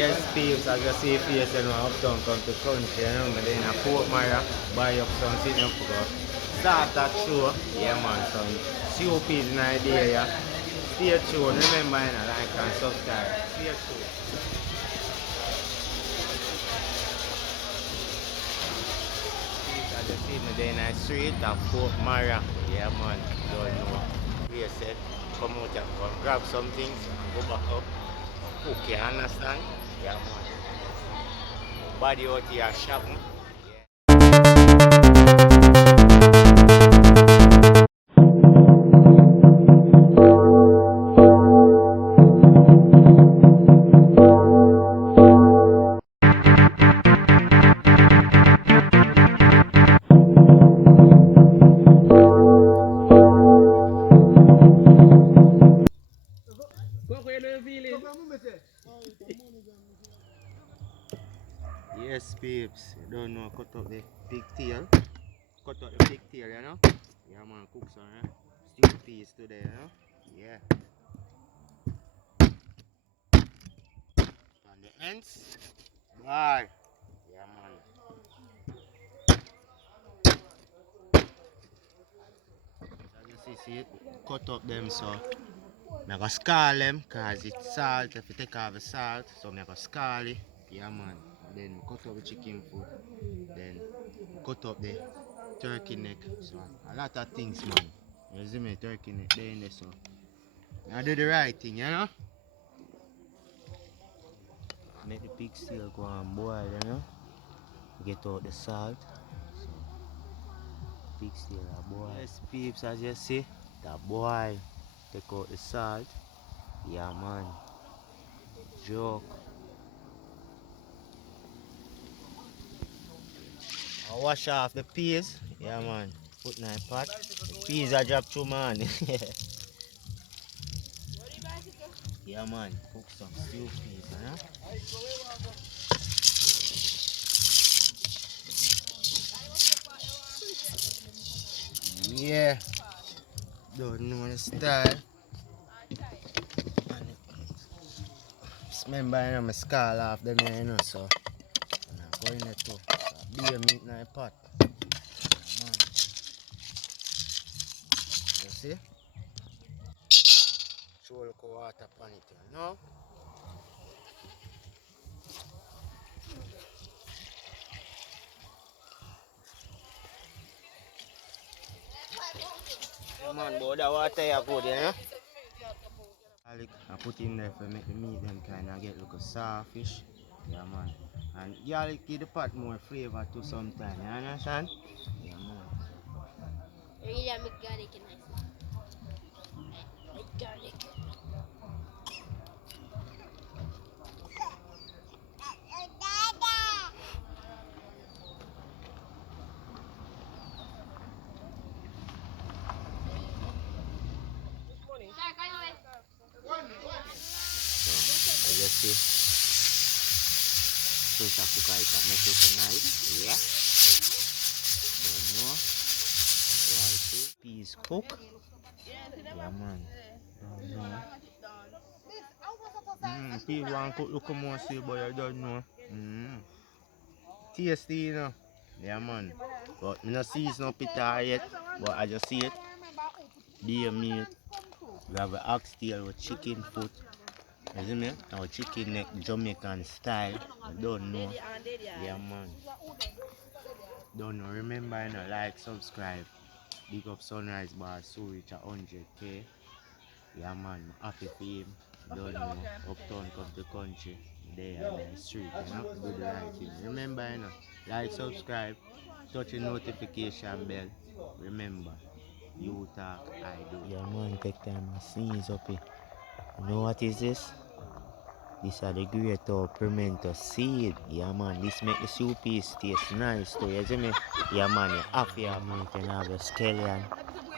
Yes, peeps, as you see face, you know, Uptown come to country, you know, but then I Fort Mara, buy up some sitting up for start that show, yeah man, some COPs in the area. Stay tuned, remember, you know, like and subscribe. Stay tuned. As you see me there in the street of Fort Mara, yeah man, don't know. We said, come out and go grab some things and go back up. Okay, understand? Yeah man. Body out here shopping. Yes, peeps, you don't know, cut out the pigtail. Cut out the pigtail, you know? Yeah, man, cook some, stew peas today, you know? Yeah. And the ends, bye. Yeah, man. So you see, cut up them so. I'm going to scald them because it's salt. If you take off the salt, so I'm going to scald it. Yeah, man. Then cut up the chicken foot. Then cut up the turkey neck. So a lot of things, man. You see me, turkey neck there in there, so I do the right thing, you know? Make the pig still go and boil, you know? Get out the salt. So pig still a boil. Yes, peeps, as you see, the boil. Take out the salt. Yeah, man. Joke. I wash off the peas. Yeah, man. Put in a pot. The peas I drop through, man. Yeah, man. Cook some stew peas, you know? Yeah. Don't know the style. Just remember, you know, I scald off them here, you know, so I'm going there too. So beer meat in a pot. Yeah, man. You see? Throw a little water on it, you know? Yeah, man, but that water you good, you know? Garlic, I put in there for make the meat them kind of get like a softish. Yeah, man. And garlic give the pot more flavor to sometimes, you understand? Yeah, man. Really, I make garlic and nice. I like garlic. So, I just see pressure cooker it and make it nice. Yeah. Don't know. Right, see? Peas cook. Yeah, man. Don't know. Peas want cook look more see, but you don't know. Tasty, you know. Yeah, man. But I don't see it's not pita yet, but I just see it. Deer meat. We have an oxtail with chicken foot. You see me? Our chicken neck Jamaican style. I don't know. Yeah, man. Don't know. Remember, you know, like, subscribe. Big up Sunrise Bar, so reach 100k. Yeah, man. Happy for him. Don't know. Uptown come to country. There on the street, you know. Do the right thing. Remember, you know, like, subscribe. Touch the notification bell. Remember, you talk, I do. Yeah, man. Take time and sneeze up here. You know what is this? These are the great pimento seed. Yeah, man. This make the soup piece taste nice too. You see me? Yeah, man. You have your man. You can have your scallion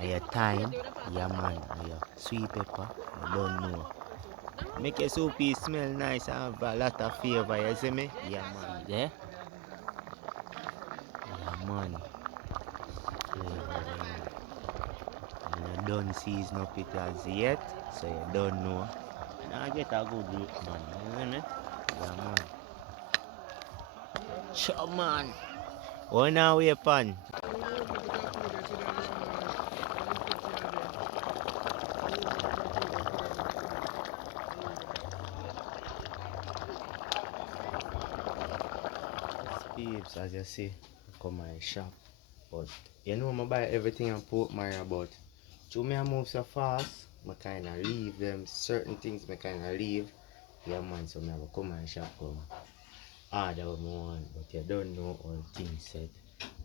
and your thyme. Yeah, man. And your sweet pepper. I don't know. Make your soup piece smell nice and have a lot of flavor. You see me? Yeah, man. Yeah? Yeah, man. Flavor. You don't season up it as yet, so you don't know. And I get a good look, man. You see me? Yeah, man. Sure, man. What now we upon? Peeps, as you see, come my shop. But you know I buy everything and put my about. To me I move so fast, I kinda leave them certain things I kinda leave. Yeah man, so I have to come my shop come order what I want, but you don't know all things said.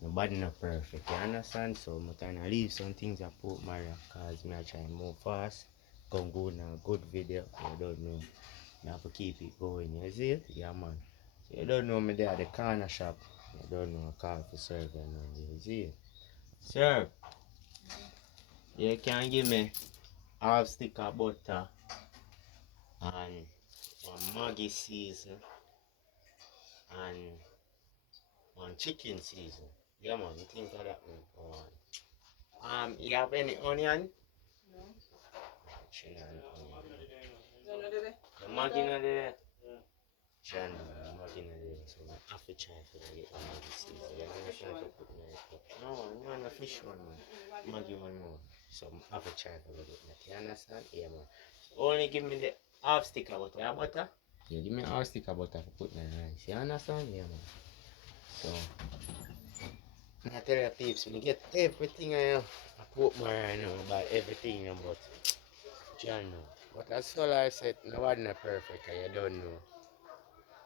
Nobody not perfect, you understand? So I kinda leave some things I put my cause I try and move fast, come good now, good video, you don't know. I have to keep it going, you see it? Yeah man. So you don't know me there at the corner shop. You don't know I call for serve you see it? Sir, you can give me half stick of butter and one Maggi season and one chicken season. Yeah man, you think of that one? Go on. You have any onion? Chicken and onion. The Maggi not there? John, Maggi not there, so I have to try to get the Maggi season. I'm not trying to put my cup. No, no fish one man. Maggi one more. So I have to try to get that. You understand? Yeah man. Only give me the half stick of butter. Yeah, butter? Yeah, give me half stick of butter to put in the rice. You understand? Yeah man. So I tell you peeps, when you get everything I put my right now about everything but John know. But that's all I said, nobody not perfect and you don't know.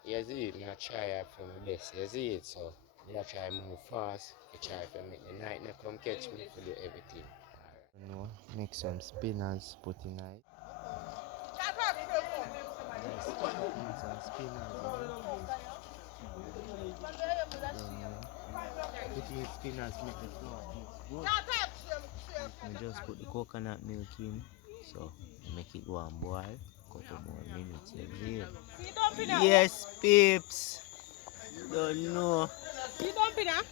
You see it, I try for my best, you see it, so I try move fast, I try to make the night not come catch me to do everything. Alright. No, make some spinners, put in it. Nice chickpeas and spinners, put in spinners, make the flour taste good. I just put the coconut milk in, so make it go and boil. Couple more minutes, you see it. Yes, peeps. Don't know. You don't pay that?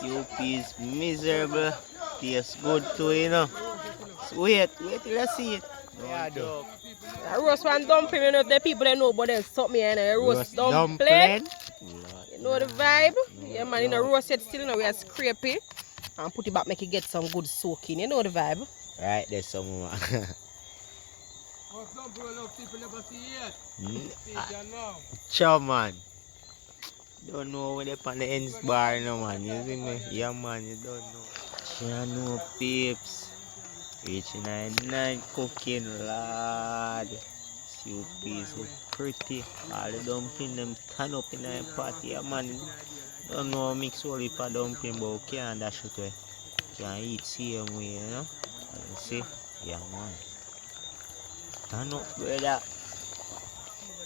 Soup is miserable. Tastes good too, you know. So wait till I see it. Yeah, do. Roast one dumpling, you know, the people that know about them something, you know, roast dumpling. You know the vibe? Yeah, man, you know, roast it still, you know, we are scrape it and put it back, make it get some good soaking. You know the vibe? Right, there's some more. People never see it. Chow, man. Don't know when they on the ends bar, you know, man. You see me? Yeah, man, you don't know. You know, peeps. Reaching at night cooking, lad. Soup is so pretty. All the dumpling them turn up in the pot, yeah, man. Don't know how mix all the dumpling, but we can't dash it away. Can't eat same way, you know. You see? Yeah, man. Turn up, brother.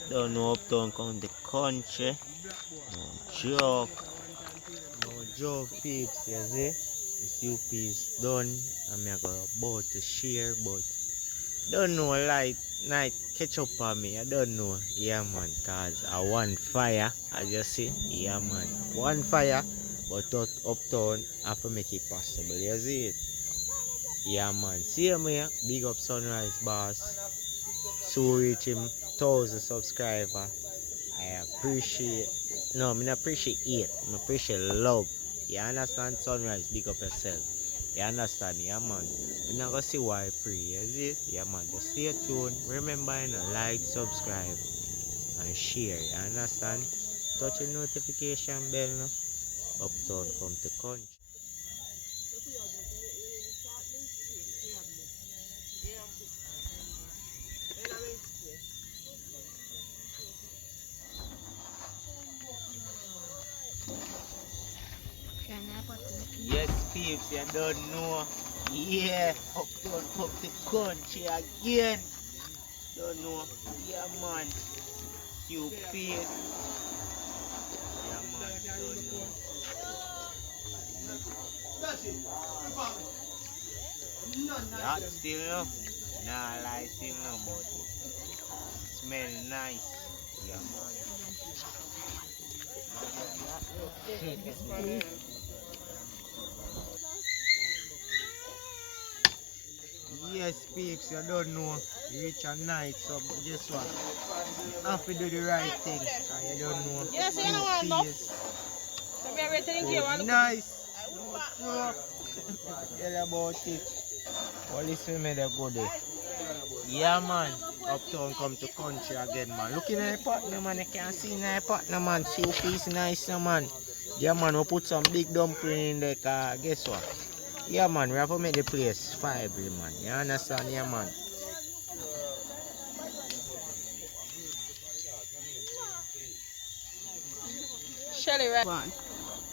Don't know Uptown come the country. No joke. No joke, peeps, you see? The soup is done. I'm about to share, but don't know light night catch up on me. I don't know. Yeah man, cause I want fire. As you see, yeah man. One fire, but Uptown have to make it possible. You see it? Yeah man. See me here. Big up Sunrise Boss. So reach him 1,000 subscriber. I appreciate no, I mean appreciate it. I appreciate love. You understand? Sunrise, big up yourself. You understand? Yeah man. We're not gonna see why I pray, is it? Yeah man, just stay tuned. Remember, you know, like, subscribe, and share. You understand? Touch the notification bell, no? Uptown come to country. Yes, peeps, you don't know. Yeah, Uptown come to country again. Don't know. Yeah man. You peeps. Yeah man, don't know. Hot still no? Nah, lie still no, but smell nice. Yeah, man. Yes, peeps, you don't know. Rich and night, so guess what? You have to do the right thing. You don't know. Yes, you know what, no? So me are telling you one. Nice. No. Tell about it. Well, listen me the good day. Yeah, man. Uptown come to country again, man. Looking at the partner, man. You can't see the partner, man. Two piece nice, man. Yeah, man. We put some big dumpling in the car. Guess what? Yeah, man. We have to make the place vibrant, man. You understand? Yeah, man. Shelly rice.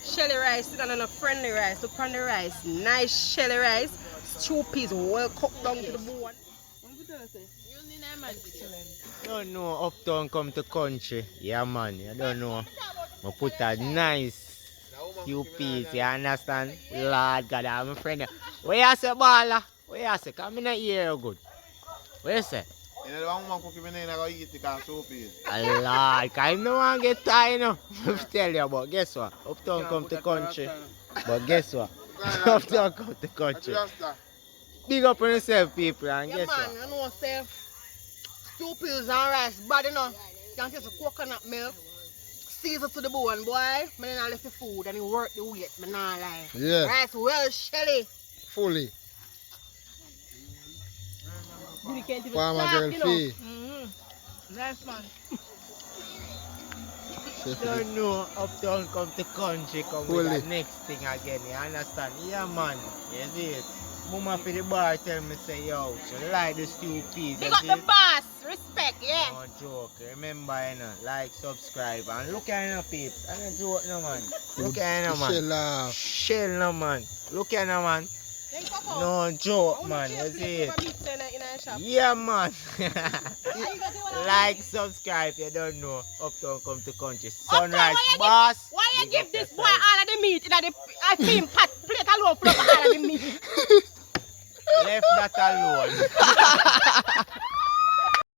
Shelly rice, sit on a friendly rice. Look on the rice. Nice shelly rice. Stew peas well cooked down to the bone. Don't know Uptown come to country. Yeah, man. You don't know. We put a nice few piece. You understand? Lord God, I'm a friend. What you say, Bala? What you say? Come in here good. What you say? You know the one woman cooking me in, I go eat the can soup is. Lord, I no one get tired now. Tell you about. Guess what? Uptown come to country. But guess what? Uptown come to country. Big up on yourself, people, and Yeah, guess man, what? I know say stew peas and rice bad enough. You can taste the coconut milk, season to the bone, boy. I not left the food and it work the weight, I not lie. Yeah. Rice well shelly. Fully. You can't even Farmer talk, girl you know. fee. Nice man. Don't know Uptown come to country, come Fully. with the next thing again, you understand? Yeah, man, you see it? Mama for the bar tell me say, yo, she like the stew peas, Big you up see the it? boss. Respect, yeah. No joke, remember, you know, like, subscribe, and look at you, peeps, I don't joke no, man. Look at you, man. Shell off. Shell no, man. Look at you, man. No joke, man, you see it? Yeah, man. Like, subscribe, you don't know. Uptown come to country. Sunrise, boss. Why you Big give up this boy yourself. all of the meat that I film pot plate alone full of all of the meat? Left that alone.